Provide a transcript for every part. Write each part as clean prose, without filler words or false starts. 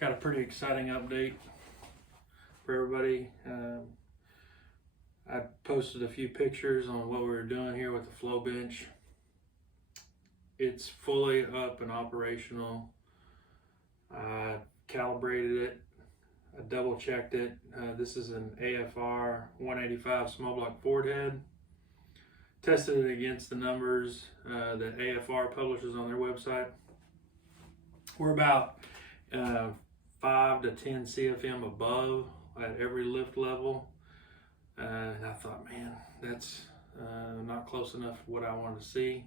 Got a pretty exciting update for everybody. I posted a few pictures on what we were doing here with the Flowbench. It's fully up and operational. I calibrated it. I double checked it. This is an AFR 185 small block Ford head. Tested it against the numbers that AFR publishes on their website. We're about 5 to 10 CFM above at every lift level. And I thought, man, that's not close enough for what I wanted to see.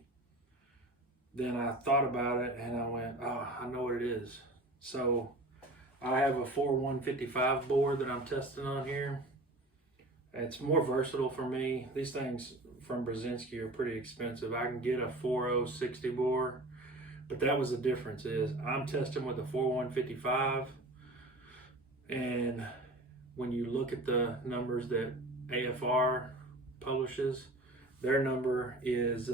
Then I thought about it and I went, oh, I know what it is. So I have a 4155 board that I'm testing on here. It's more versatile for me. These things from Brzezinski are pretty expensive. I can get a 4060 bore, but that was the difference is I'm testing with a 4155, and when you look at the numbers that AFR publishes, their number is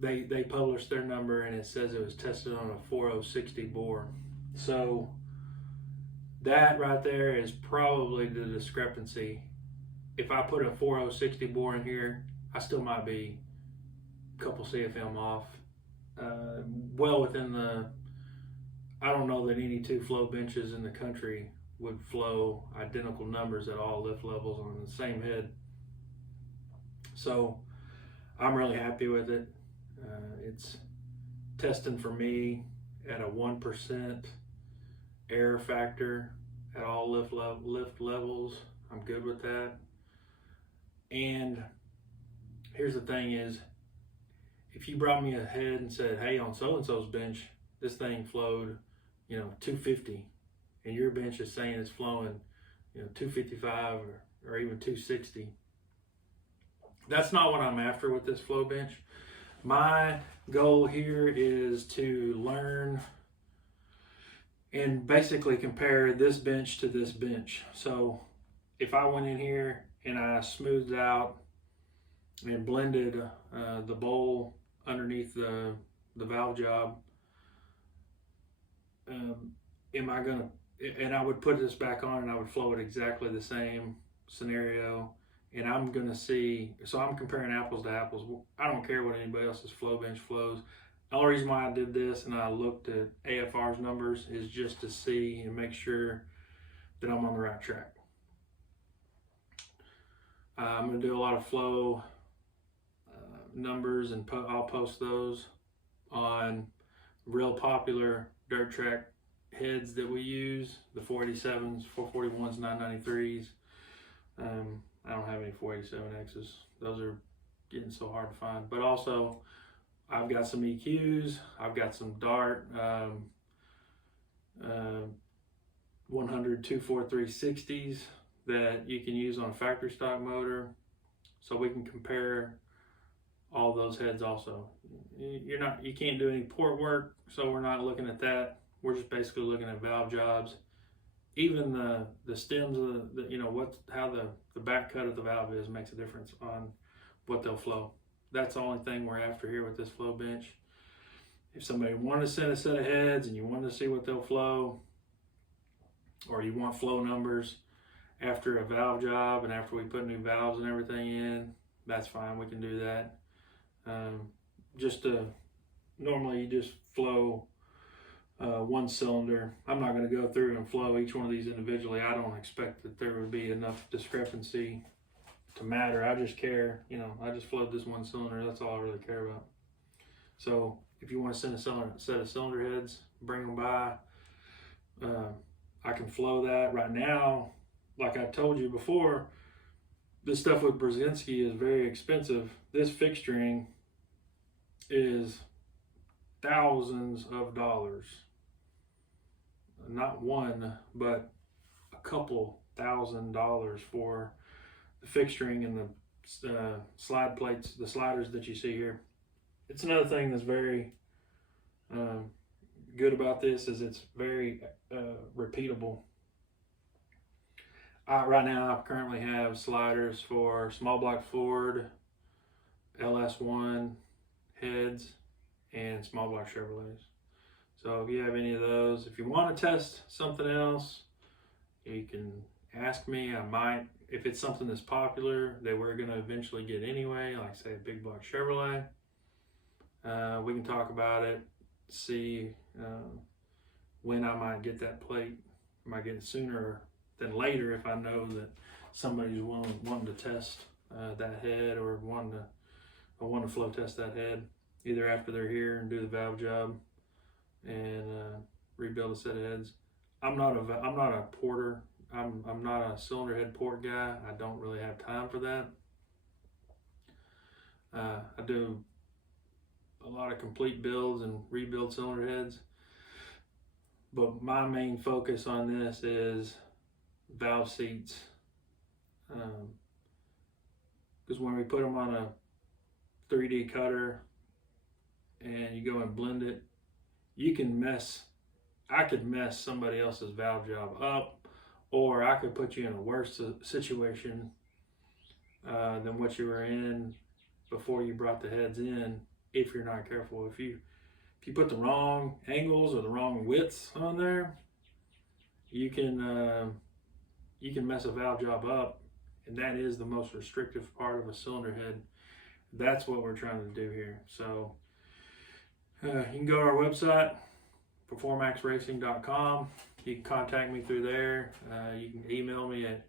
they published their number and it says it was tested on a 4060 bore. So that right there is probably the discrepancy. If I put a 4060 bore in here, I still might be a couple CFM off. Well within the, I don't know that any two flow benches in the country would flow identical numbers at all lift levels on the same head. So I'm really happy with it. It's testing for me at a 1% error factor at all lift levels. I'm good with that. And here's the thing is, if you brought me a head and said, hey, on so-and-so's bench, this thing flowed, 250, and your bench is saying it's flowing, 255 or even 260. That's not what I'm after with this flow bench. My goal here is to learn and basically compare this bench to this bench. So if I went in here and I smoothed out and blended the bowl underneath the valve job, am I gonna, and I would put this back on and I would flow it exactly the same scenario, and I'm gonna see, so I'm comparing apples to apples. I don't care what anybody else's flow bench flows. The only reason why I did this and I looked at AFR's numbers is just to see and make sure that I'm on the right track. I'm gonna do a lot of flow numbers, and I'll post those on real popular dirt track heads that we use, the 487s, 441s, 993s. I don't have any 487Xs. Those are getting so hard to find. But also, I've got some EQs. I've got some Dart 100 24360s that you can use on a factory stock motor. So we can compare all those heads also. You can't do any port work, so we're not looking at that. We're just basically looking at valve jobs. Even the stems of how the back cut of the valve is makes a difference on what they'll flow. That's the only thing we're after here with this flow bench. If somebody wanted to send a set of heads and you wanted to see what they'll flow, or you want flow numbers after a valve job and after we put new valves and everything in, that's fine, we can do that. Normally you just flow one cylinder. I'm not going to go through and flow each one of these individually. I don't expect that there would be enough discrepancy to matter. I just care, I just flowed this one cylinder. That's all I really care about. So if you want to send a set of cylinder heads, bring them by. I can flow that right now. Like I told you before, this stuff with Brzezinski is very expensive. This fixturing is thousands of dollars. Not one, but a couple $1,000 for the fixturing and the slide plates, the sliders that you see here. It's another thing that's very good about this is it's very repeatable. Right now I currently have sliders for small block Ford, LS1 heads, and small block Chevrolets. So if you have any of those, if you want to test something else, you can ask me. I might, if it's something that's popular that we're going to eventually get anyway, like say a big block Chevrolet, we can talk about it, see when I might get that plate. I might get it sooner than later if I know that somebody's wanting to test that head, or wanting to flow test that head, either after they're here and do the valve job and rebuild a set of heads. I'm not a porter. I'm not a cylinder head port guy. I don't really have time for that. I do a lot of complete builds and rebuild cylinder heads, but my main focus on this is valve seats, because when we put them on a 3D cutter and you go and blend it, I could mess somebody else's valve job up, or I could put you in a worse situation than what you were in before you brought the heads in, if you're not careful. If you put the wrong angles or the wrong widths on there, you can mess a valve job up, and that is the most restrictive part of a cylinder head. That's what we're trying to do here. So you can go to our website, performaxracing.com. You can contact me through there. You can email me at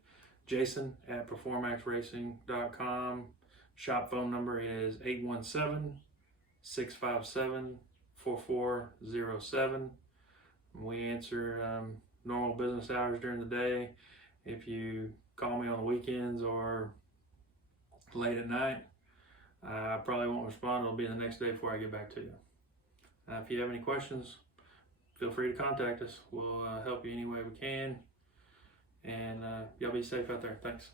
jason@performaxracing.com. Shop phone number is 817-657-4407. We answer normal business hours during the day. If you call me on the weekends or late at night, I probably won't respond. It'll be the next day before I get back to you. If you have any questions, feel free to contact us. We'll help you any way we can. And y'all be safe out there. Thanks.